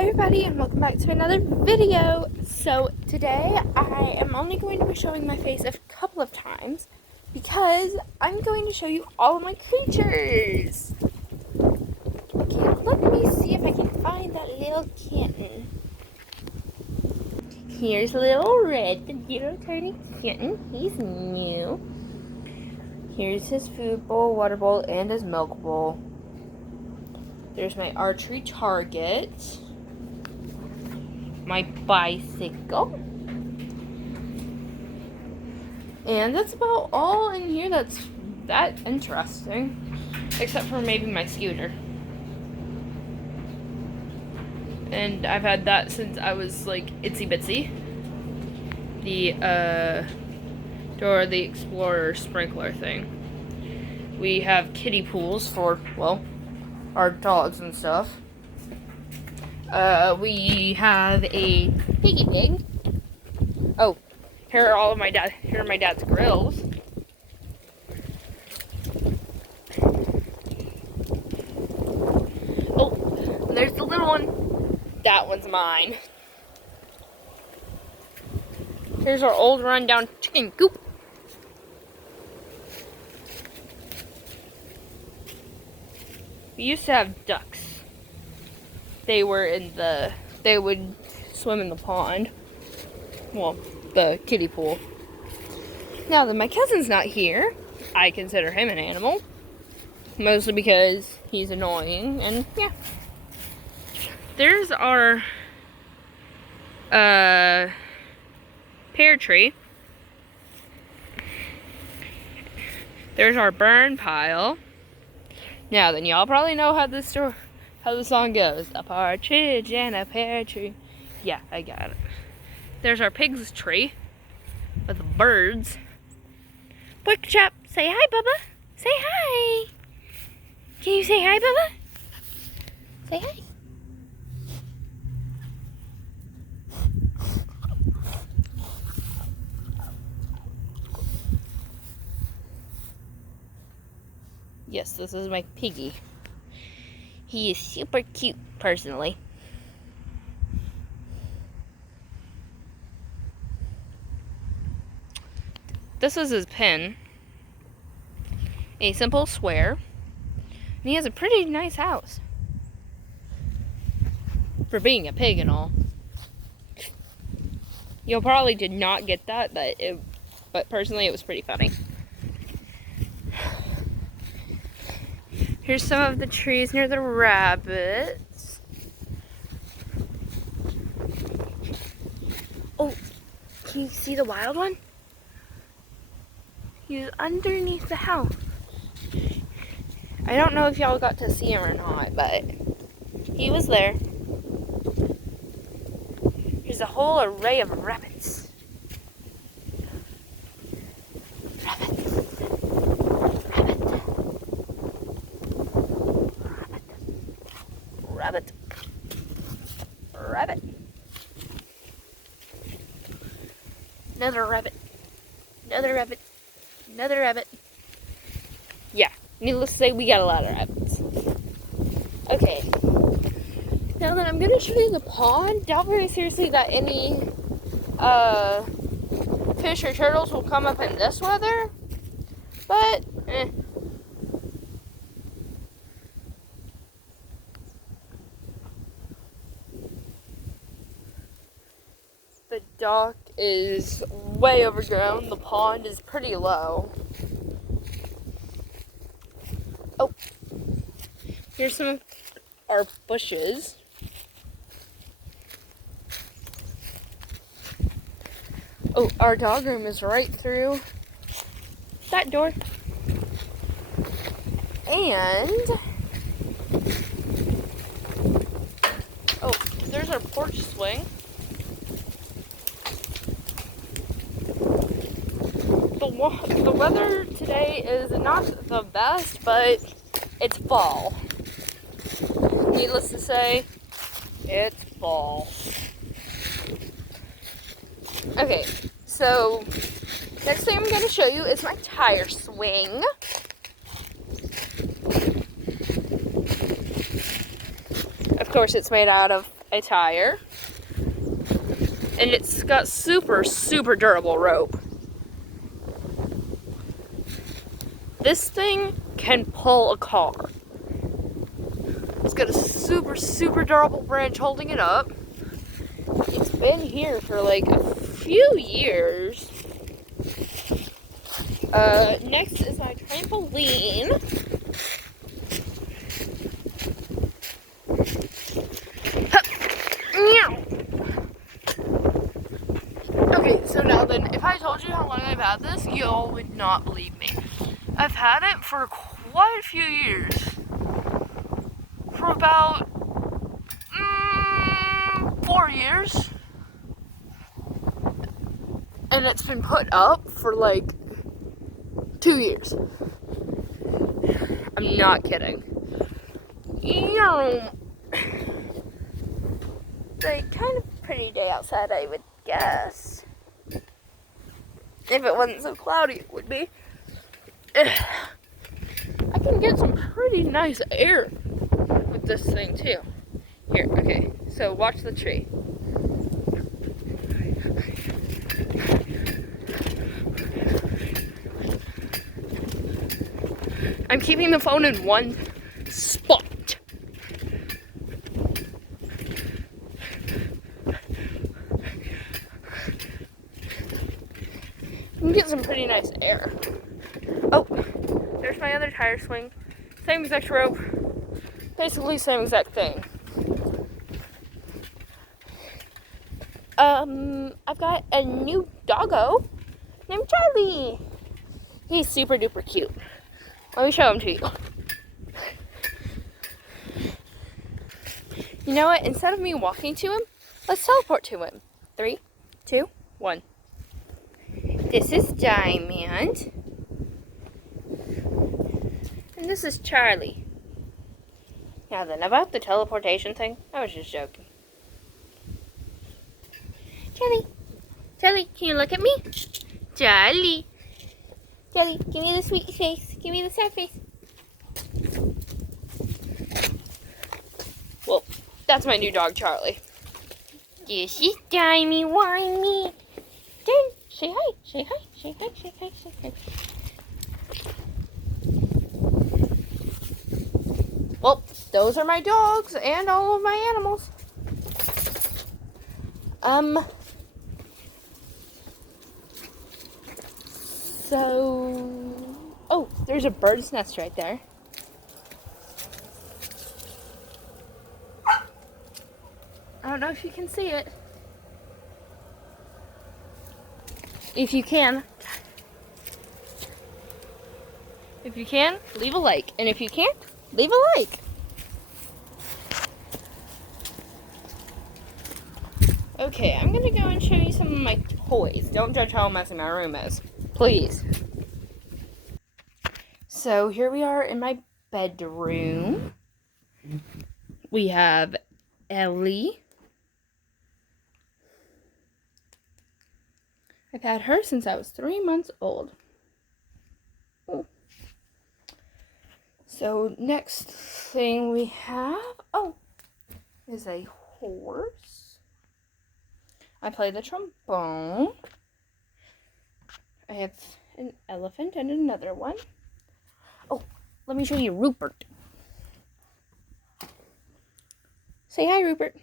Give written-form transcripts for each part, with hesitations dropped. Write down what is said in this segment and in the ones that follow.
Hi everybody and welcome back to another video. So today I am only going to be showing my face a couple of times because I'm going to show you all of my creatures. Okay, let me see if I can find that little kitten. Here's little Red, the little tiny kitten. He's new. Here's his food bowl, water bowl, and his milk bowl. There's my archery target. My bicycle. And that's about all in here that's that interesting. Except for maybe my scooter. And I've had that since I was like itsy bitsy. The Dora the Explorer sprinkler thing. We have kiddie pools for, well, our dogs and stuff. We have a piggy pig. Oh, here are my dad's grills. Oh, there's the little one. That one's mine. Here's our old rundown chicken coop. We used to have ducks. They would swim in the pond. Well, the kiddie pool. Now that my cousin's not here, I consider him an animal. Mostly because he's annoying, and yeah. There's our pear tree. There's our burn pile. Now then, y'all probably know how the song goes. A partridge and a pear tree. Yeah, I got it. There's our pig's tree with the birds. Pork chop, say hi, Bubba. Say hi. Can you say hi, Bubba? Say hi. Yes, this is my piggy. He is super cute, personally. This is his pen. A simple square. And he has a pretty nice house. For being a pig and all. You probably did not get that, but personally it was pretty funny. Here's some of the trees near the rabbits. Oh, can you see the wild one? He's underneath the house. I don't know if y'all got to see him or not, but he was there. There's a whole array of rabbits. Rabbit. Rabbit. Another rabbit. Another rabbit. Another rabbit. Yeah, needless to say, we got a lot of rabbits. Okay. Now that I'm going to show you the pond, doubt very seriously that any fish or turtles will come up in this weather. But, The dock is way overgrown. The pond is pretty low. Oh, here's some of our bushes. Oh, our dog room is right through that door. And, oh, there's our porch swing. The weather today is not the best, but it's fall. Needless to say, it's fall. Okay, so next thing I'm going to show you is my tire swing. Of course, it's made out of a tire, and it's got super, super durable rope. This thing can pull a car. It's got a super, super durable branch holding it up. It's been here for like a few years. Next is my trampoline. Okay, so now then, if I told you how long I've had this, you all would not believe me. I've had it for quite a few years. For about 4 years. And it's been put up for like 2 years. I'm not kidding. Like, kind of pretty day outside, I would guess. If it wasn't so cloudy, it would be. I can get some pretty nice air with this thing, too. Here, okay, so watch the tree. I'm keeping the phone in one spot. You can get some pretty nice air. Oh, there's my other tire swing. Same exact rope. Basically same exact thing. I've got a new doggo named Charlie. He's super duper cute. Let me show him to you. You know what? Instead of me walking to him, let's teleport to him. 3, 2, 1. This is Diamond. And this is Charlie. Now then, about the teleportation thing, I was just joking. Charlie. Charlie, can you look at me? Charlie. Charlie, give me the sweet face. Give me the sad face. Well, that's my new dog, Charlie. This is Dimey Wimey. Turn. Say hi. Say hi. Say hi. Say hi. Say hi. Well, those are my dogs and all of my animals. Oh, there's a bird's nest right there. I don't know if you can see it. If you can, leave a like. And if you can't, leave a like. Okay, I'm gonna go and show you some of my toys. Don't judge how messy my room is. Please. So here we are in my bedroom. We have Ellie. I've had her since I was 3 months old. Oh. So next thing we have, is a horse. I play the trombone. I have an elephant and another one. Oh, let me show you Rupert. Say hi, Rupert.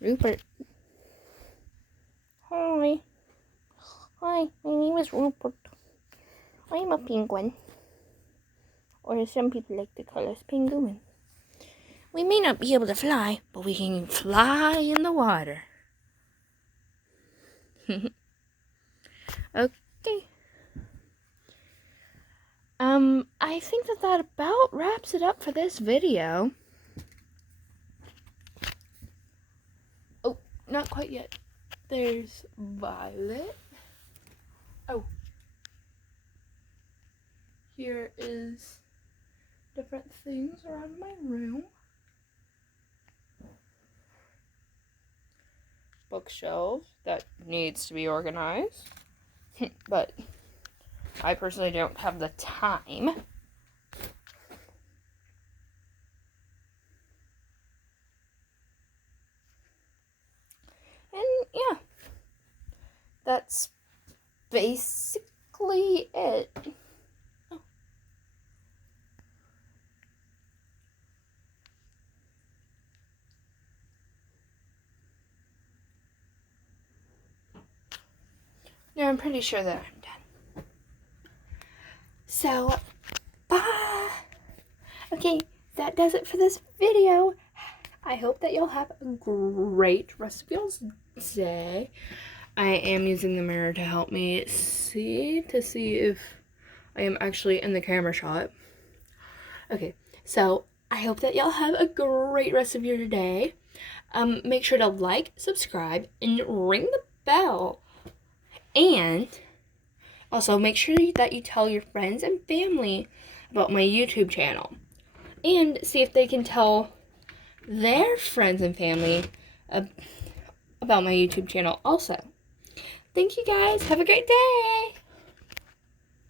Rupert. Hi. Hi, my name is Rupert. I'm a penguin. Or as some people like to call us, penguins. We may not be able to fly, but we can fly in the water. Okay. I think that about wraps it up for this video. Oh, not quite yet. There's Violet. Oh. Here is different things around my room. Bookshelf that needs to be organized. But I personally don't have the time. that's basically it. Oh. No, I'm pretty sure that I'm done. So, bye. Okay, that does it for this video. I hope that you'll have a great rest of y'all's day. I am using the mirror to help me see if I am actually in the camera shot. Okay, so I hope that y'all have a great rest of your day. Make sure to like, subscribe, and ring the bell. And also make sure that you tell your friends and family about my YouTube channel. And see if they can tell their friends and family about my YouTube channel also. Thank you guys. Have a great day.